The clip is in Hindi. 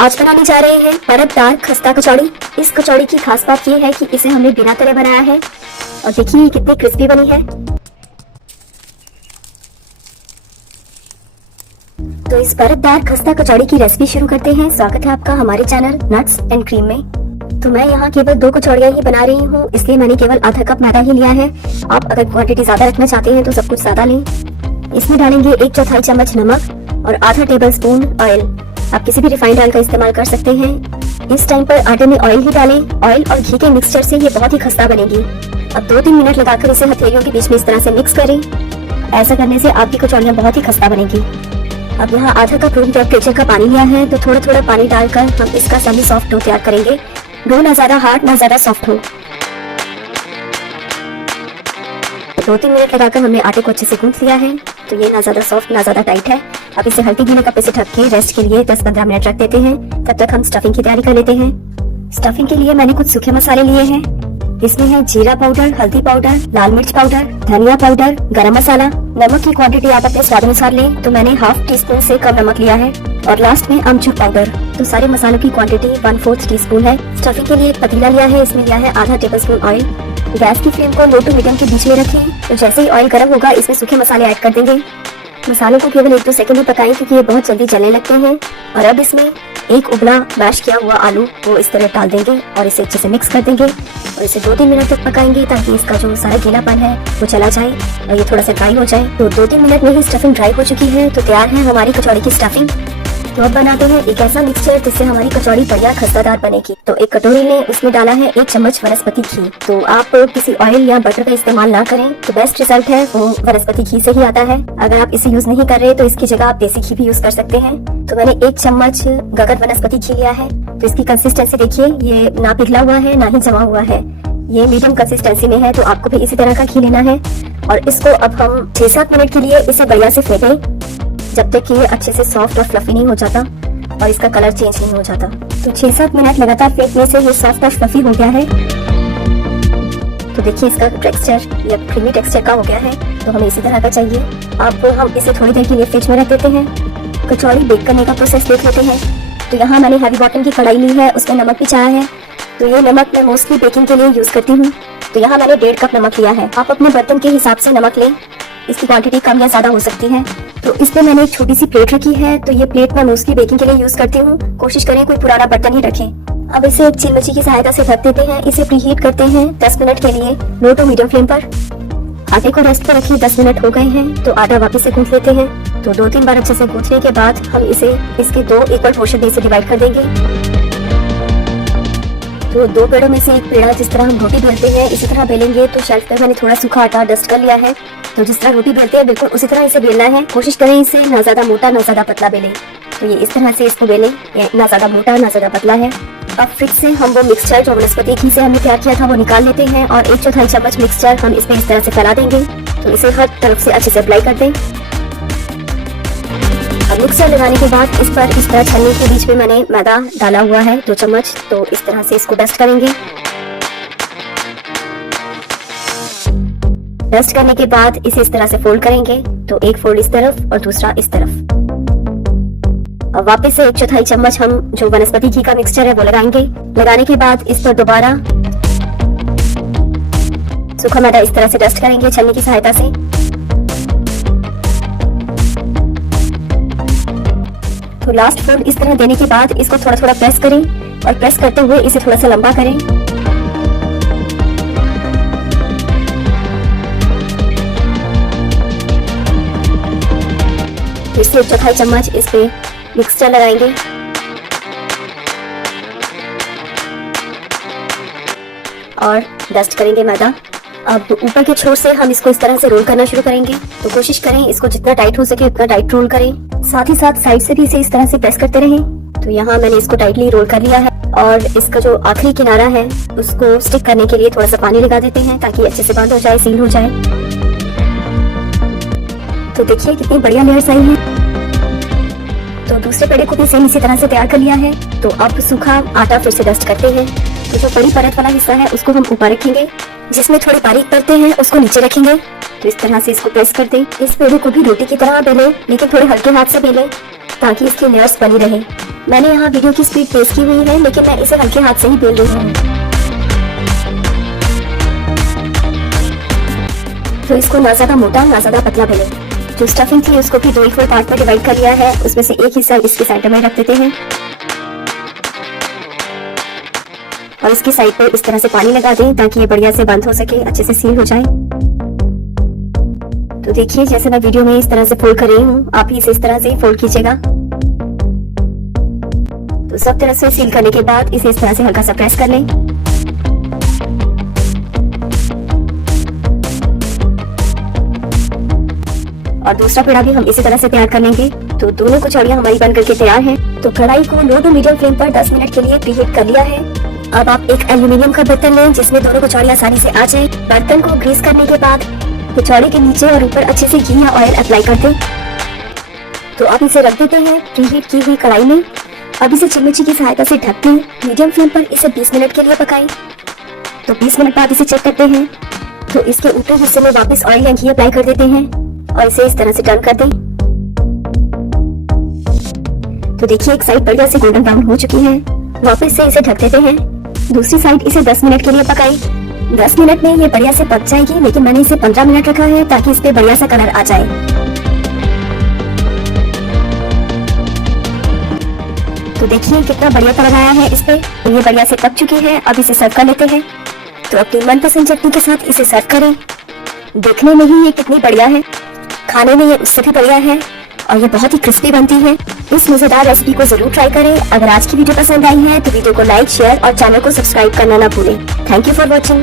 आज बनाने जा रहे हैं परतदार खस्ता कचौड़ी। इस कचौड़ी की खास बात ये है कि इसे हमने बिना तले बनाया है और देखिए कितनी क्रिस्पी बनी है। तो इस परतदार खस्ता कचौड़ी की रेसिपी शुरू करते हैं। स्वागत है आपका हमारे चैनल नट्स एंड क्रीम में। तो मैं यहाँ केवल 2 कचौड़ियाँ ही बना रही हूँ, इसलिए मैंने केवल आधा कप मैदा ही लिया है। आप अगर क्वांटिटी ज्यादा रखना चाहते हैं तो सब कुछ ज्यादा लें। इसमें डालेंगे 1/4 चम्मच नमक और आधा टेबल स्पून ऑयल। आप किसी भी रिफाइंड ऑयल का इस्तेमाल कर सकते हैं। इस टाइम पर आटे में ऑयल ही डालें। ऑयल और घी के मिक्सचर से ये बहुत ही खस्ता बनेगी। अब 2-3 मिनट लगाकर इसे हथेलियों के बीच में इस तरह से मिक्स करें। ऐसा करने से आपकी कचौड़ियाँ बहुत ही खस्ता बनेगी। अब यहाँ आधा कप रूम टेम्परेचर का पानी लिया है, तो थोड़ा थोड़ा पानी डालकर हम इसका सेमी सॉफ्ट डो तैयार करेंगे। डो ना ज्यादा हार्ड ना ज्यादा सॉफ्ट हो। 2-3 मिनट लगाकर हमने आटे को अच्छे से गूंथ लिया है, तो ये ना ज्यादा सॉफ्ट ना ज्यादा टाइट है। अब इसे हल्के गीले कपड़े से ढक के रेस्ट के लिए 10-15 मिनट रख देते हैं। तब तक हम स्टफिंग की तैयारी कर लेते हैं। स्टफिंग के लिए मैंने कुछ सूखे मसाले लिए हैं। इसमें है जीरा पाउडर, हल्दी पाउडर, लाल मिर्च पाउडर, धनिया पाउडर, गरम मसाला। नमक की क्वांटिटी आप अपने स्वाद अनुसार लें, तो मैंने ½ टीस्पून से कम नमक लिया है। और लास्ट में अमचूर पाउडर। तो सारे मसालों की क्वांटिटी 1/4 टीस्पून है। स्टफिंग के लिए एक पतीला लिया है, इसमें लिया है आधा टेबल स्पून ऑयल। गैस की फ्लेम को लो टू मीडियम के बीच में रखें। तो जैसे ही ऑयल गर्म होगा इसमें सूखे मसाले ऐड कर देंगे। मसालों को केवल 1-2 सेकंड में पकाएं, क्योंकि ये बहुत जल्दी जलने लगते हैं। और अब इसमें एक उबला मैश किया हुआ आलू वो इस तरह डाल देंगे और इसे अच्छे से मिक्स कर देंगे और इसे 2-3 मिनट तक पकाएंगे, ताकि इसका जो सारा गीलापन है वो चला जाए और ये थोड़ा सा ड्राई हो जाए। तो 2-3 मिनट में ही स्टफिंग ड्राई हो चुकी है, तो तैयार है हमारी कचौड़ी की स्टफिंग। तो अब बनाते हैं एक ऐसा मिक्सचर जिससे हमारी कचौड़ी बढ़िया खस्तादार बनेगी। तो एक कटोरी में उसमें डाला है 1 चम्मच वनस्पति घी। तो आप किसी ऑयल या बटर का इस्तेमाल ना करें, तो बेस्ट रिजल्ट है वो वनस्पति घी से ही आता है। अगर आप इसे यूज नहीं कर रहे तो इसकी जगह आप देसी घी भी यूज कर सकते हैं। तो मैंने 1 चम्मच गगन वनस्पति घी लिया है। तो इसकी कंसिस्टेंसी देखिए, ये ना पिघला हुआ है ना ही जमा हुआ है, ये मीडियम कंसिस्टेंसी में है। तो आपको भी इसी तरह का घी लेना है और इसको अब हम 6-7 मिनट के लिए इसे बढ़िया से फेंटें, जब तक कि ये अच्छे से सॉफ्ट और फ्लफी नहीं हो जाता और इसका कलर चेंज नहीं हो जाता। तो 6-7 मिनट लगातार फेंटने से ये सॉफ्ट और फ्लफी हो गया है। तो देखिए इसका टेक्सचर ये क्रीमी टेक्सचर का हो गया है। तो हमें इसी तरह का चाहिए। अब हम इसे थोड़ी देर के लिए फ्रिज में रख देते हैं। कचौड़ी बेक करने का प्रोसेस देख लेते हैं। तो यहाँ मैंने हैवी बॉटम की कढ़ाई ली है, उसमें नमक भी चाहा है। तो ये नमक मैं मोस्टली बेकिंग के लिए यूज करती हूँ। तो यहाँ मैंने 1.5 कप नमक लिया है। आप अपने बर्तन के हिसाब से नमक लें, इसकी क्वांटिटी कम या ज्यादा हो सकती है। तो इसमें मैंने एक छोटी सी प्लेट रखी है। तो ये प्लेट मैं मोस्टली बेकिंग के लिए यूज करती हूँ। कोशिश करें कोई पुराना बर्तन ही रखें। अब इसे एक चिमची की सहायता से ढक देते हैं। इसे प्रीहीट करते हैं 10 मिनट के लिए लो टू मीडियम फ्लेम पर। आटे को रेस्ट पर रखिए, 10 मिनट हो गए हैं। तो आटा वापस से गूंथ लेते हैं। तो 2-3 बार अच्छे से गूंथने के बाद हम इसे इसके 2 इक्वल पोर्शन में से डिवाइड कर देंगे। तो 2 पेड़ों में से एक पेड़ा जिस तरह हम रोटी बेलते हैं इसी तरह बेलेंगे। तो शेल्फ पर मैंने थोड़ा सूखा आटा डस्ट कर लिया है। तो जिस तरह रोटी बेलते हैं बिल्कुल उसी तरह इसे बेलना है। कोशिश करें इसे ना ज्यादा मोटा ना ज्यादा पतला बेलें। तो ये इस तरह से इसको बेलें, ना ज्यादा मोटा ना ज्यादा पतला है। अब फ्रिज से हम वो मिक्सचर जो वनस्पति घी से हमने तैयार किया था वो निकाल लेते हैं और 1/4 चम्मच मिक्सचर हम इसमें इस तरह से फैला देंगे। तो इसे हर तरफ से अच्छे से अप्लाई कर दें। अब मिक्सर लगाने के बाद इस पर इस तरह छन्नी के बीच में मैंने मैदा डाला हुआ है 2 चम्मच। तो इस तरह से इसको डस्ट करेंगे। डस्ट करने के बाद इसे इस तरह से फोल्ड करेंगे। तो एक फोल्ड इस तरफ और दूसरा इस तरफ। अब वापस से 1/4 चम्मच हम जो वनस्पति घी का मिक्सचर है वो लगाएंगे। लगाने के बाद इस पर दोबारा सूखा मैदा इस तरह से डस्ट करेंगे छन्नी की सहायता से। तो लास्ट फोल्ड इस तरह देने के बाद इसको थोड़ा थोड़ा प्रेस करें और प्रेस करते हुए इसे थोड़ा सा लंबा करें। फिर से 1/4 चम्मच इस पे मिक्सचर लगाएंगे और डस्ट करेंगे मैदा। अब ऊपर के छोर से हम इसको इस तरह से रोल करना शुरू करेंगे। तो कोशिश करें इसको जितना टाइट हो सके उतना टाइट रोल करें। साथ ही साथ साइड से भी इसे इस तरह से प्रेस करते रहें। तो यहाँ मैंने इसको टाइटली रोल कर लिया है और इसका जो आखिरी किनारा है उसको स्टिक करने के लिए थोड़ा सा पानी लगा देते हैं, ताकि अच्छे से बंद हो जाए, सील हो जाए। तो देखिए कितनी बढ़िया लेयर्स आई हैं। तो दूसरे पेड़े को भी सेम इसी तरह से तैयार कर लिया है। तो अब सूखा आटा फिर से डस्ट करते हैं। तो जो बड़ी परत वाला हिस्सा है उसको हम ऊपर रखेंगे, जिसमें थोड़ी बारीक परतें हैं उसको नीचे रखेंगे। तो इस तरह से इसको प्रेस कर दें। इस पेड़े को भी रोटी की तरह बेलें, लेकिन थोड़े हल्के हाथ से बेलें ताकि इसकी लेयर्स बनी रहे। मैंने यहाँ वीडियो की स्पीड तेज की हुई है, लेकिन मैं इसे हल्के हाथ से ही बेल रही हूँ। तो इसको ना ज्यादा मोटा ना ज्यादा पतला बेलें। जो स्टफिंग थी उसको भी 2 इक्वल पार्ट में डिवाइड कर लिया है। उसमें से एक हिस्सा इसके सेंटर में रख देते हैं और इसकी साइड पर इस तरह से पानी लगा दें ताकि ये बढ़िया से बंद हो सके, अच्छे से सील हो जाए। तो देखिए जैसे मैं वीडियो में इस तरह से फोल्ड कर रही हूँ, आप भी इसे इस तरह से फोल्ड कीजिएगा। तो सब तरह से सील करने के बाद इसे इस तरह से हल्का सा प्रेस कर लें। और दूसरा पेड़ा भी हम इसी तरह से तैयार कर लेंगे। तो दोनों कचौड़ियाँ हमारी बन करके तैयार हैं। तो कढ़ाई को लो टू मीडियम फ्लेम पर 10 मिनट के लिए प्रीहीट कर लिया है। अब आप एक एल्यूमिनियम का बर्तन लें जिसमें दोनों कचौड़ियाँ आसानी से आ जाए। बर्तन को ग्रीस करने के बाद कचौड़ी के नीचे और ऊपर अच्छे से घी या ऑयल अप्लाई कर दें। तो अब इसे रख देते हैं प्रीहीट की हुई कढ़ाई में। अब इसे चिमची की सहायता से ढक दें। मीडियम फ्लेम पर इसे 20 मिनट के लिए पकाएं। तो 20 मिनट बाद इसे चेक करते हैं। तो इसके ऊपरी हिस्से में वापस ऑयल या घी अप्लाई कर देते हैं और इसे इस तरह से टर्न कर दें। तो देखिए एक साइड बढ़िया से गोल्डन ब्राउन हो चुकी है। वापस से इसे ढक देते हैं। दूसरी साइड इसे 10 मिनट के लिए पकाएं। 10 मिनट में ये बढ़िया से पक जाएगी, लेकिन मैंने इसे 15 मिनट रखा है ताकि इस पे बढ़िया सा कलर आ जाए। तो देखिए कितना बढ़िया कलर आया है इस पे। तो ये बढ़िया से पक चुकी है। अब इसे सर्व कर लेते हैं। तो अपनी मनपसंद चटनी के साथ इसे सर्व करें। देखने में ही ये कितनी बढ़िया है, खाने में ये उससे भी बढ़िया है और ये बहुत ही क्रिस्पी बनती है। इस मजेदार रेसिपी को जरूर ट्राई करें। अगर आज की वीडियो पसंद आई है तो वीडियो को लाइक, शेयर और चैनल को सब्सक्राइब करना ना भूलें। Thank you for watching.